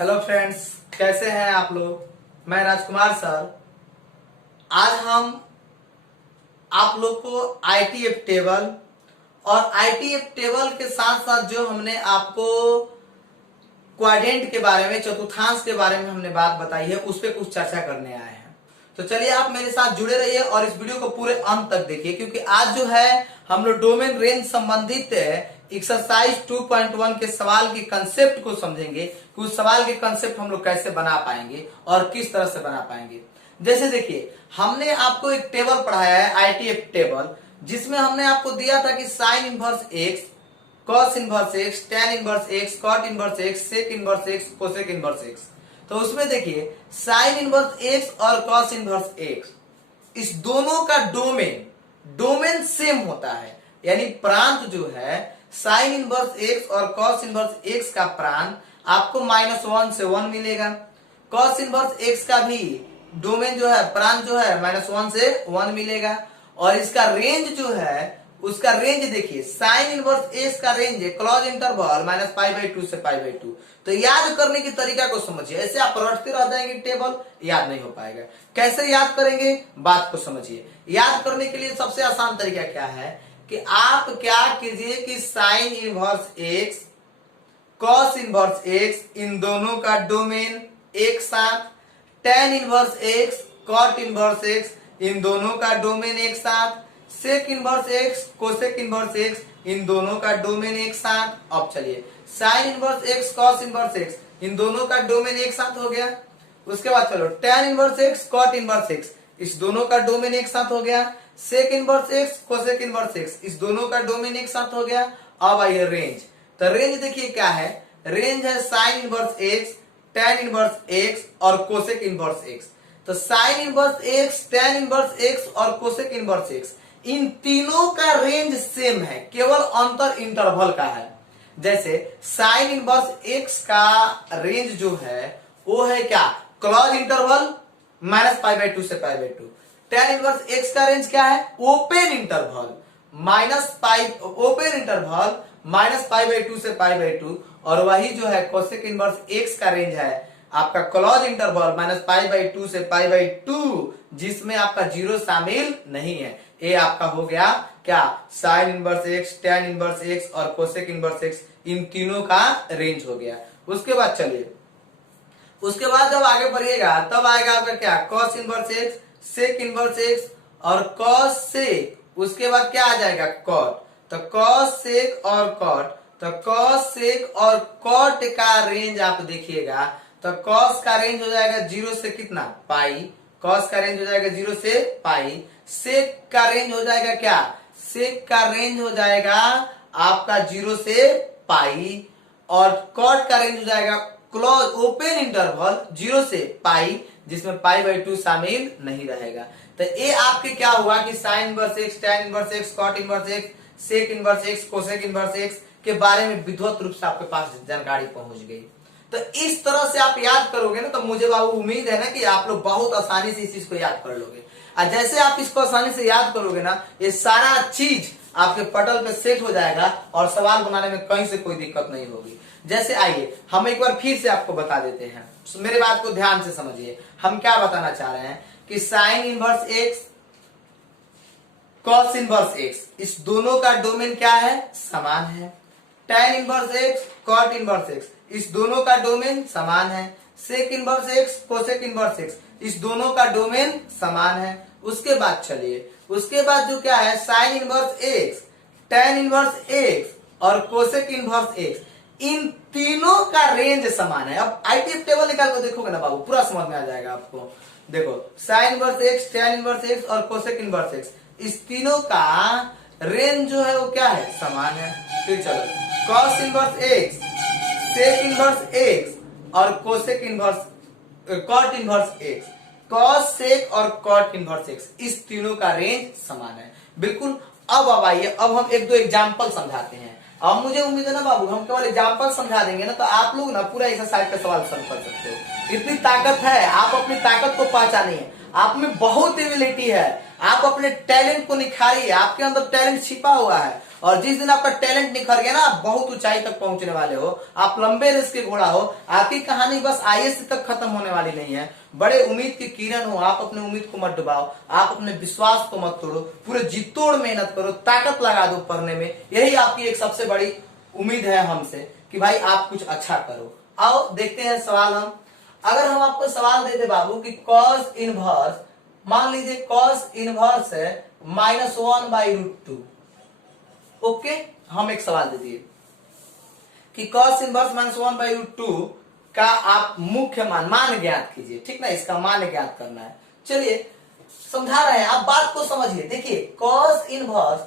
Hello friends, कैसे हैं आप लोग। मैं राजकुमार सर। आज हम आप लोग को आईटीएफ टेबल और आईटीएफ टेबल के साथ साथ जो हमने आपको क्वाड्रेंट के बारे में, चतुर्थांश के बारे में हमने बात बताई है, उस पर कुछ चर्चा करने आए हैं। तो चलिए आप मेरे साथ जुड़े रहिए और इस वीडियो को पूरे अंत तक देखिए, क्योंकि आज जो है हम लोग डोमेन रेंज संबंधित एक्सरसाइज 2.1 के सवाल की कंसेप्ट को समझेंगे कि उस सवाल के कंसेप्ट हम लोग कैसे बना पाएंगे और किस तरह से बना पाएंगे। जैसे देखिए, हमने आपको एक टेबल पढ़ाया है आईटीएफ टेबल, जिसमें हमने आपको दिया था कि sine inverse x, cos inverse X, tan inverse x, cot inverse x, sec inverse x, cosec inverse X. तो उसमें देखिए साइन इनवर्स एक्स और कॉस इनवर्स एक्स, इस दोनों का डोमेन सेम होता है। यानी प्रांत जो है साइन इनवर्स एक्स और कॉस इनवर्स एक्स का प्रांत आपको -1 से 1 मिलेगा। कॉस इनवर्स एक्स का भी डोमेन जो है, प्रांत जो है, -1 से 1 मिलेगा। और इसका रेंज जो है, उसका रेंज देखिए, साइन इनवर्स एक्स का रेंज है क्लोज इंटरवल -π/2 से π/2। तो याद करने की तरीका को समझिए, ऐसे आप रटते रह जाएंगे टेबल, याद नहीं हो पाएगा। कैसे याद करेंगे, बात को समझिए। याद करने के लिए सबसे आसान तरीका क्या है कि आप क्या कीजिए कि sine inverse x, cos inverse x, इन दोनों का डोमेन एक साथ, tan inverse x, cot inverse x, इन दोनों का डोमेन एक साथ, sec inverse x, cosec inverse x, इन दोनों का डोमेन एक साथ। अब चलिए, sine inverse x, cos inverse x, इन दोनों का डोमेन एक साथ हो गया। उसके बाद चलो tan inverse x, cot inverse X, इस दोनों का डोमेन एक साथ हो गया। Sec inverse x, cosec inverse X, इस दोनों का डोमेन एक साथ हो गया। अब आइए रेंज। तो रेंज देखिए क्या है, रेंज है sign inverse X, tan inverse x और कोसेक इनवर्स एक्स। तो sign inverse X, tan inverse x और कोसेक इनवर्स एक्स, इन तीनों का रेंज सेम है, केवल अंतर इंटरवल का है। जैसे साइन इनवर्स एक्स का रेंज जो है वो है क्या, क्लोज इंटरवल -π/2 से π/2। टेन इनवर्स एक्स का रेंज क्या है, ओपन इंटरवल -π/2 से π/2। और वही जो है कोसेक इनवर्स एक्स का रेंज है आपका क्लोज इंटरवल -π/2 से π/2, जिसमें आपका 0 शामिल नहीं है। ये आपका हो गया क्या, sign inverse X, tan inverse x और कोसेक इनवर्स एक्स, इन तीनों का रेंज हो गया। उसके बाद चलिए, उसके बाद जब आगे बढ़िएगा तब आएगा आपका क्या, cos inverse x, sec inverse x और कॉस सेक। उसके बाद क्या आ जाएगा, कॉट। तो कॉस सेक और कॉट, तो कॉस सेक और कॉट का रेंज आप देखिएगा, तो कॉस का रेंज हो जाएगा 0 से कितना, पाई। कॉस का रेंज हो जाएगा 0 से पाई। सेक का रेंज हो जाएगा क्या, सेक का रेंज हो जाएगा आपका 0 से पाई। और कॉट का रेंज हो जाएगा क्लोज ओपन इंटरवल 0 से पाई, जिसमें π/2 शामिल नहीं रहेगा। तो ये आपके क्या हुआ कि sine inverse X, tan inverse x, cot inverse x, sec inverse x, cosec inverse X के बारे में विधिवत रूप से आपके पास जानकारी पहुंच गई। तो इस तरह से आप याद करोगे ना, तो मुझे बाबू उम्मीद है ना कि आप लोग बहुत आसानी से इस चीज को याद कर लोगे। और जैसे आप इसको आसानी से याद करोगे ना, ये सारा चीज आपके पटल पे सेट हो जाएगा और सवाल बनाने में कहीं से कोई दिक्कत नहीं होगी। जैसे आइए हम एक बार फिर से आपको बता देते हैं, मेरे बात को ध्यान से समझिए। हम क्या बताना चाह रहे हैं कि sine inverse x, cos inverse X, इस दोनों का डोमेन क्या है, समान है। Tan inverse x, cot inverse X, इस दोनों का डोमेन समान है। Sec inverse x, cosec inverse X, इस दोनों का डोमेन समान है। उसके बाद चलिए, उसके बाद जो क्या है, sign inverse X, tan inverse x और कोसेक इनवर्स एक्स, इन तीनों का रेंज समान है। अब आईटीएफ टेबल निकाल कर देखोगे ना बाबू, पूरा समझ में आ जाएगा आपको। देखो sign inverse X, tan inverse x और कोसेक इनवर्स एक्स, इस तीनों का रेंज जो है वो क्या है, समान है। फिर चलो, cos inverse x, sec inverse x और cosec inverse, cot inverse x, cosec और कॉट इनवर्स एक्स, इस तीनों का रेंज समान है, बिल्कुल। अब आइए, अब हम एक दो एग्जाम्पल समझाते हैं। अब मुझे उम्मीद है ना बाबू, हम केवल एग्जाम्पल समझा देंगे ना, तो आप लोग ना पूरा एक्सरसाइज का सवाल सॉल्व कर सकते हो। इतनी ताकत है, आप अपनी ताकत को पहचानिए। आप में बहुत एबिलिटी है, आप अपने टैलेंट को निखारिए। आपके अंदर टैलेंट छिपा हुआ है और जिस दिन आपका टैलेंट निखर गया ना, आप बहुत ऊंचाई तक पहुंचने वाले हो, आप लंबे रेस के घोड़ा हो। आपकी कहानी बस आईएएस तक खत्म होने वाली नहीं है, बड़े उम्मीद की किरण हो। आप अपने उम्मीद को मत डुबाओ, आप अपने विश्वास को मत तोड़ो, पूरे जी तोड़ मेहनत करो, ताकत लगा दो पढ़ने में। यही आपकी एक सबसे बड़ी उम्मीद है हमसे कि भाई आप कुछ अच्छा करो। आओ देखते हैं सवाल हम। अगर हम आपको सवाल देते बाबू कि कॉस इनवर्स, मान लीजिए कॉस इनवर्स है -1/√2। ओके, हम एक सवाल दे दिए कि कॉस इनवर्स -1/√2 का आप मुख्य मान ज्ञात कीजिए। ठीक ना, इसका मान ज्ञात करना है। चलिए समझा रहे हैं, आप बात को समझिए। देखिए कॉस इनवर्स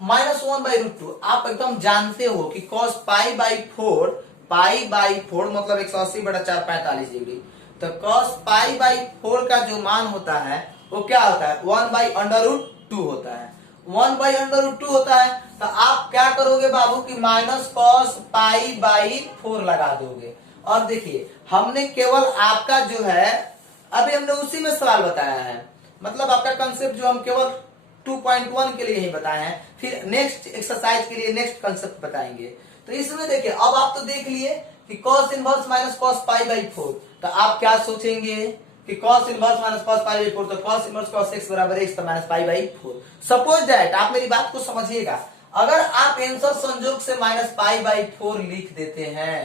-1/√2 आप एकदम जानते हो कि cos π/4 मतलब 180/4 45 डिग्री। तो cos π/4 का जो मान होता है वो क्या होता है, 1/√2 होता है। 1/√2 होता है। तो आप क्या करोगे बाबू कि -cos π/4 लगा दोगे। और देखिए हमने केवल आपका जो है, अभी हमने उसी में सवाल बताया है, मतलब आपका कंसेप्ट जो हम केवल 2.1 के लिए ही बताए हैं, फिर नेक्स्ट एक्सरसाइज के लिए नेक्स्ट कंसेप्ट बताएंगे। तो इसमें देखिए अब आप तो देख लिए कि cos इनवर्स -cos π/4, तो आप क्या सोचेंगे कि cos इनवर्स -cos π/4, तो cos इनवर्स cos x बराबर x, तो -π/4। सपोज दैट, आप मेरी बात को समझिएगा, अगर आप आंसर संजोग से -π/4 लिख देते हैं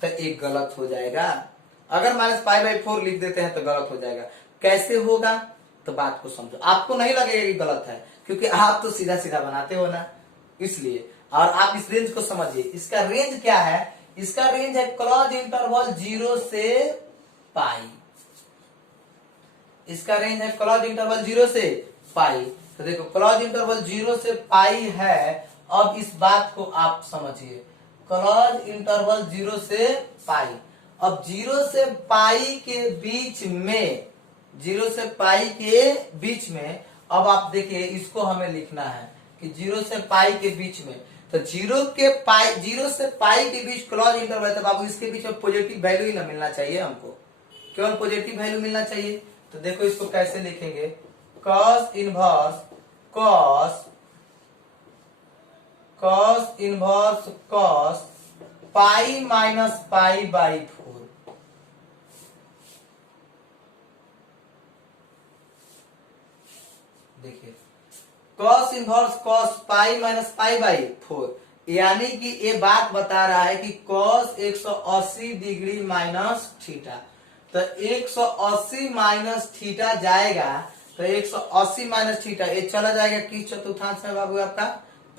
तो एक गलत हो जाएगा। अगर -π/4 लिख देते हैं तो गलत हो जाएगा। कैसे होगा, तो बात को समझो। आपको नहीं लगेगा कि गलत है, क्योंकि आप तो सीधा सीधा बनाते हो ना, इसलिए। और आप इस रेंज को समझिए, इसका रेंज क्या है, इसका रेंज है क्लोज इंटरवल 0 से पाई। इसका रेंज है क्लोज इंटरवल 0 से पाई। तो देखो क्लोज इंटरवल 0 से पाई है। अब इस बात को आप समझिए, क्लोज इंटरवल 0 से पाई। अब 0 से पाई के बीच में, 0 से पाई के बीच में, अब आप देखिए इसको हमें लिखना है कि 0 से पाई के बीच में, तो 0 से पाई के बीच क्लोज इंटरवल है। तो बाबू इसके बीच में पॉजिटिव वैल्यू ही ना मिलना चाहिए, हमको केवल पॉजिटिव वैल्यू मिलना चाहिए। तो देखो इसको कैसे लिखेंगे, cos इनवर्स cos पाई -π/4। देखिए cos इनवर्स cos पाई -π/4, यानी कि ये बात बता रहा है कि cos 180 डिग्री माइनस थीटा। तो 180 माइनस थीटा जाएगा, तो 180 माइनस थीटा ये चला जाएगा किस चतुर्थांश में बाबू, आपका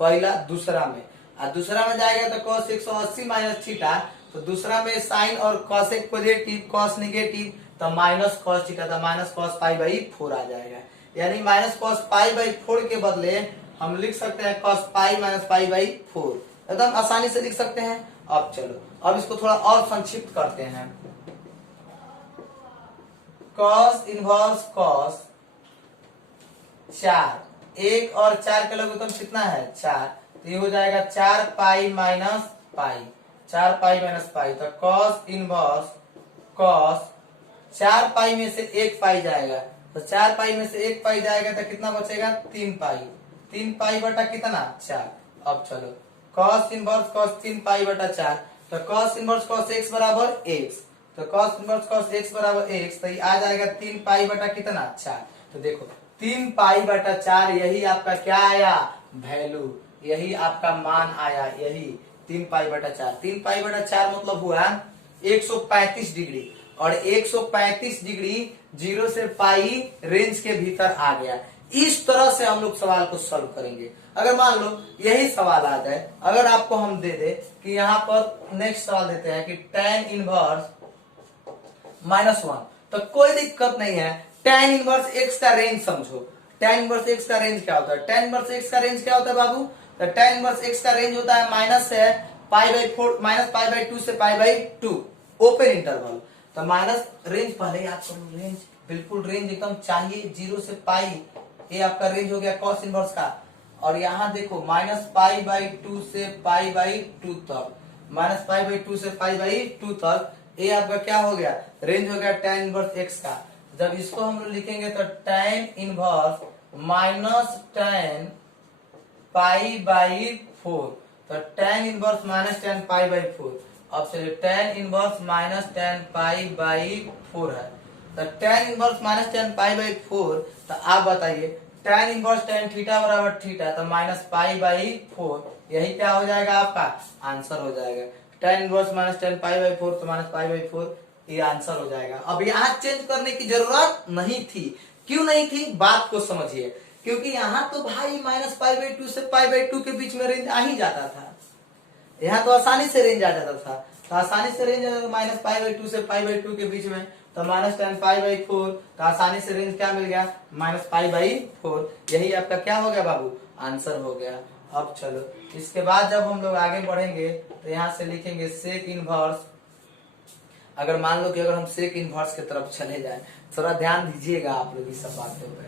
पहला दूसरा में, और दूसरा में जाएगा तो cos 180 माइनस थीटा, तो दूसरा में साइन और cosec पॉजिटिव cos नेगेटिव, तो माइनस cos थीटा, तो -cos π/4 आ जाएगा। यानी -cos π/4 के बदले हम लिख सकते हैं cos π -π/4, एकदम आसानी से लिख सकते हैं। अब चलो अब इसको थोड़ा और संक्षिप्त करते हैं। cos इनवर्स cos 4, 1 और 4 के लोग कितना है 4, तो ये हो जाएगा 4 पाई माइनस पाई, 4 पाई माइनस पाई। तो cos इनवर्स cos 4 पाई में से 1 पाई जाएगा, तो 4 पाई में से 1 पाई जाएगा तो कितना बचेगा 3 पाई, 3 पाई बटा कितना 4। अब चलो cos इनवर्स cos 3 पाई बटा 4, तो cos इनवर्स cos x बराबर x, तो cos इनवर्स cos x बराबर x, तो ये आ जाएगा 3 पाई बटा कितना 4। तो देखो 3 पाई बटा 4, यही आपका क्या आया वैल्यू, यही आपका मान आया, यही 3 पाई बटा 4। 3 पाई बटा 4 मतलब हुआ 135 डिग्री, और 135 डिग्री 0 से पाई रेंज के भीतर आ गया। इस तरह से हम लोग सवाल को सॉल्व करेंगे। अगर मान लो यही सवाल आ जाए, अगर आपको हम दे दे कि यहाँ पर नेक्स्ट सवाल देते हैं कि tan इनवर्स -1, तो कोई दिक्कत नहीं है। tan इनवर्स x का रेंज समझो, tan इनवर्स x का रेंज क्या होता है, tan इनवर्स x का रेंज क्या होता है बाबू, तो tan इनवर्स x का रेंज होता है -π/4 -π/2 से π/2 ओपन इंटरवल। तो माइनस रेंज पहले ही आप करो, रेंज बिल्कुल रेंज एकदम चाहिए 0 से पाई, ये आपका रेंज हो गया cos इनवर्स का। और यहाँ देखो -π/2 से π/2 तक, -π/2 से π/2 तक, ये आपका क्या हो गया रेंज हो गया tan इनवर्स x का। जब इसको हम लोग लिखेंगे तो tan inverse minus tan pi by 4, तो tan inverse minus ten pi by 4। अब चलिए tan inverse minus ten pi by 4 है, तो tan inverse minus ten pi by 4, तो आप बताइए tan इनवर्स tan थीटा बराबर थीटा, तो माइनस पाई बाई 4, यही क्या हो जाएगा आपका आंसर हो जाएगा। tan inverse minus ten pi by 4, तो माइनस पाई बाई 4, ये आंसर हो जाएगा। अब यहाँ चेंज करने की जरूरत नहीं थी, क्यों नहीं थी बात को समझिए, क्योंकि यहाँ तो भाई माइनस पाई बाई 2 से पाई बाई 2 के बीच में रेंज आ ही जाता था, यहाँ तो आसानी से रेंज आ जाता था, तो आसानी से रेंज माइनस पाई बाई 2 से पाई बाई 2 के बीच में, तो माइनस टेन पाई बाई 4, तो आसानी से रेंज क्या मिल गया माइनस पाई बाई 4, यही आपका क्या हो गया बाबू आंसर हो गया। अब चलो इसके बाद जब हम लोग आगे बढ़ेंगे तो यहाँ से लिखेंगे सेक इनवर्स, अगर मान लो कि अगर हम सेक इनवर्स की तरफ चले जाए, थोड़ा ध्यान दीजिएगा आप लोग इस सब बातों पे,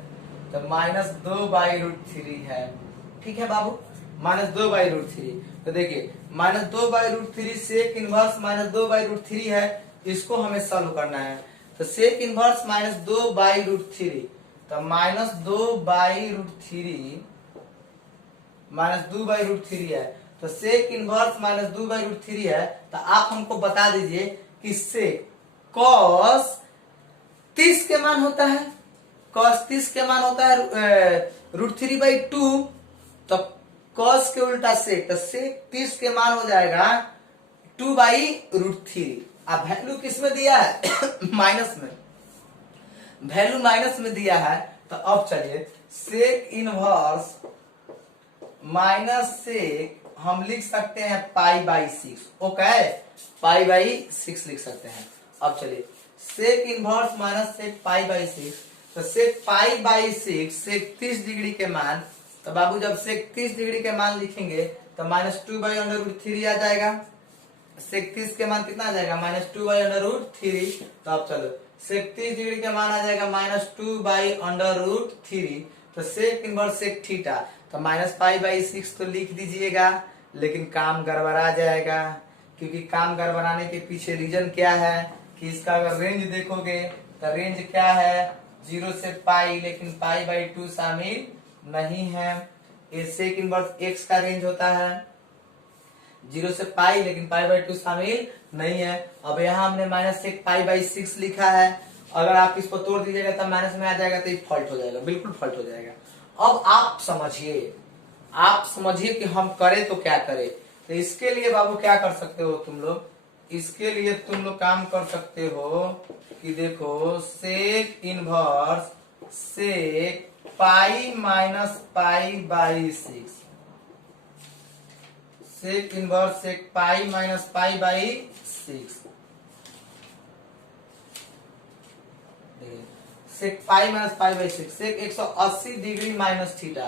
तो माइनस 2 बाई रूट 3 है, ठीक है बाबू, माइनस 2 बाई रूट 3, तो देखिए minus 2 by root 3 sec inverse minus 2 by root 3 है, इसको हमें सॉल्व करना है, तो sec inverse minus 2 by root 3, तो minus 2 by root 3 minus 2 by root 3 है, तो sec inverse minus 2 by root 3 है, तो आप हमको बता दीजिए कि सेक कॉस 30 के मान होता है, कॉस 30 के मान होता है रूट 3 बाई 2, तो कॉस के उल्टा सेक, तो सेक 30 के मान हो जाएगा 2 बाई रूट 3। अब वैल्यू किस में दिया है माइनस में, वैल्यू माइनस में दिया है, तो अब चलिए सेक इनवर्स माइनस सेक हम लिख सकते हैं pi by 6, okay, pi by 6 लिख सकते हैं। अब चलिए sec inverse minus sec pi by 6, तो सेक पाई बाई 6 सेक 30 डिग्री के मान, तो बाबू जब सेक 30 डिग्री के मान लिखेंगे तो माइनस 2 बाई अंडर रूट 3 आ जाएगा, सेक 30 के मान कितना आ जाएगा माइनस 2 बाई अंडर रूट 3, तो अब चलो सेक 30 डिग्री के मान आ जाएगा माइनस 2 बाई अंडर रूट 3, तो सेक इनवर्स सेक थीटा, तो माइनस पाई बाई 6 तो लिख दीजिएगा, लेकिन काम गड़बड़ा जाएगा, क्योंकि काम गड़बड़ाने के पीछे रीजन क्या है कि इसका अगर रेंज देखोगे तो रेंज क्या है 0 से पाई, लेकिन पाई बाई 2 शामिल नहीं है, ये सेक इनवर्स एक्स का रेंज होता है 0 से पाई, लेकिन पाई बाई 2 शामिल नहीं है। अब यहाँ हमने माइनस सेक पाई बाई 6 लिखा है, अगर आप इसको तोड़ दीजिएगा तब माइनस में आ जाएगा, तो ये फॉल्ट हो जाएगा, बिल्कुल फॉल्ट हो जाएगा। अब आप समझिए कि हम करें तो क्या करें, तो इसके लिए बाबू क्या कर सकते हो तुम लोग, इसके लिए तुम लोग काम कर सकते हो कि देखो sec inverse sec pi minus pi by 6, sec inverse sec pi minus pi by 6, sec pi minus pi by 6, sec 180 degree minus theta,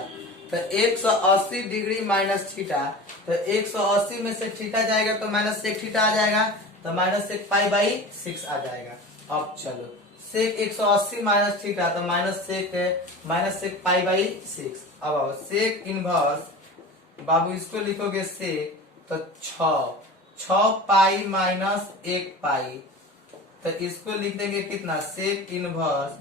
तो 180 डिग्री माइनस थीटा, तो 180 में से थीटा जाएगा तो माइनस सेक थीटा आ जाएगा, तो माइनस सेक पाई बाई 6 आ जाएगा। अब चलो सेक 180 माइनस थीटा, तो माइनस सेक पाई बाई 6। अब सेक इनवर्स बाबू इसको लिखोगे सेक, तो 6 पाई माइनस 1 पाई, तो इसको लिख देंगे कितना सेक इनवर्स,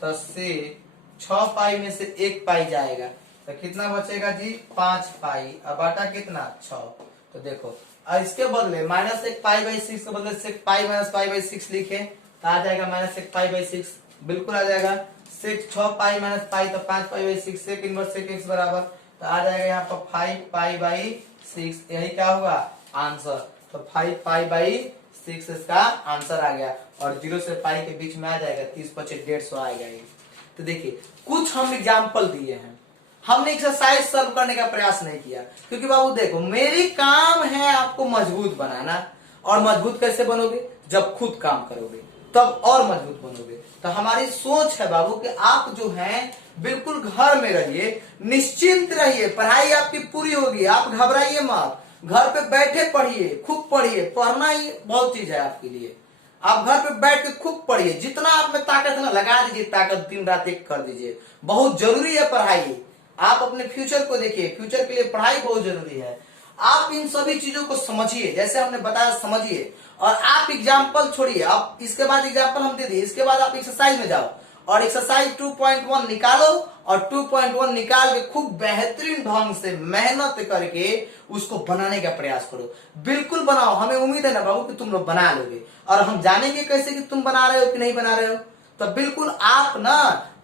तो सेक 6 पाई में से 1 पाई जाएगा, तो कितना बचेगा जी 5 पाई, अब बाटा कितना 6, तो देखो इसके बदले माइनस एक पाई बाई 6 के बदले सेक पाई माइनस पाई बाई 6 लिखे तो आ जाएगा माइनस एक पाई बाई 6, बिल्कुल आ जाएगा। सेक 6 पाई माइनस पाई तो 5 pi by 6, sec inverse sec X बराबर, तो आ जाएगा यहाँ पर 5 पाई बाई 6, यही क्या हुआ आंसर, तो 5 पाई बाई 6 इसका आंसर आ गया, और 0 से पाई के बीच में आ जाएगा 30 25 150 आएगा ये। तो देखिए कुछ हम एग्जाम्पल दिए हैं, हमने एक्सरसाइज सॉल्व करने का प्रयास नहीं किया, क्योंकि बाबू देखो मेरी काम है आपको मजबूत बनाना, और मजबूत कैसे बनोगे जब खुद काम करोगे तब और मजबूत बनोगे। तो हमारी सोच है बाबू कि आप जो हैं बिल्कुल घर में रहिए, निश्चिंत रहिए, पढ़ाई आपकी पूरी होगी, आप घबराइए मत, घर पे बैठे पढ़िए, खूब पढ़िए, पढ़ना ही बहुत चीज है आपके लिए, आप घर पे बैठ के खूब पढ़िए, जितना आप में ताकत है ना लगा दीजिए, ताकत दिन रात एक कर दीजिए, बहुत जरूरी है पढ़ाई। आप अपने फ्यूचर को देखिए, फ्यूचर के लिए पढ़ाई बहुत जरूरी है। आप इन सभी चीजों को समझिए, जैसे हमने बताया समझिए, और आप एग्जाम्पल छोड़िए, आप इसके बाद एग्जाम्पल हम दे दिए, इसके बाद आप एक्सरसाइज में जाओ और एक्सरसाइज 2.1 निकालो और 2.1 निकाल के खूब बेहतरीन ढंग से मेहनत करके उसको बनाने का प्रयास करो। बिल्कुल बनाओ, हमें उम्मीद है ना बाबू कि तुम लोग बना लोगे, और हम जानेंगे कैसे कि तुम बना रहे हो कि नहीं बना रहे हो। तो बिल्कुल आप ना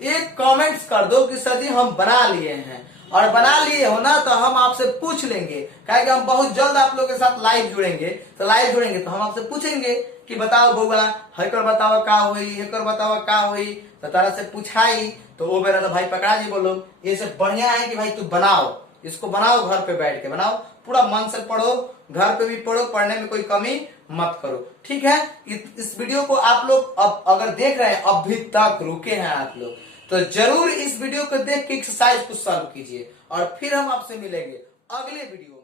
एक कमेंट्स कर दो कि सर जी हम बना लिए हैं, और बना लिए हो ना तो हम आपसे पूछ लेंगे, क्या कि हम बहुत जल्द आप लोगों के साथ लाइव जुड़ेंगे। तो लाइव जुड़ेंगे तो हम आपसे पूछेंगे कि बताओ बउआ, हेकर बताओ का हुई, हेकर बताओ का हुई, तो तरह से पूछाई तो वो मेरा तो भाई पकड़ा जी बोलो। ये सब बढ़िया है कि भाई तू बनाओ, इसको बनाओ, घर पे बैठ के बनाओ, पूरा मन से पढ़ो, घर पे भी पढ़ो, पढ़ने में कोई कमी मत करो, ठीक है। इस वीडियो को आप लोग अब अगर देख रहे हैं, अभी तक रुके हैं आप लोग, तो जरूर इस वीडियो को देख के एक्सरसाइज को सॉल्व कीजिए, और फिर हम आपसे मिलेंगे अगले वीडियो।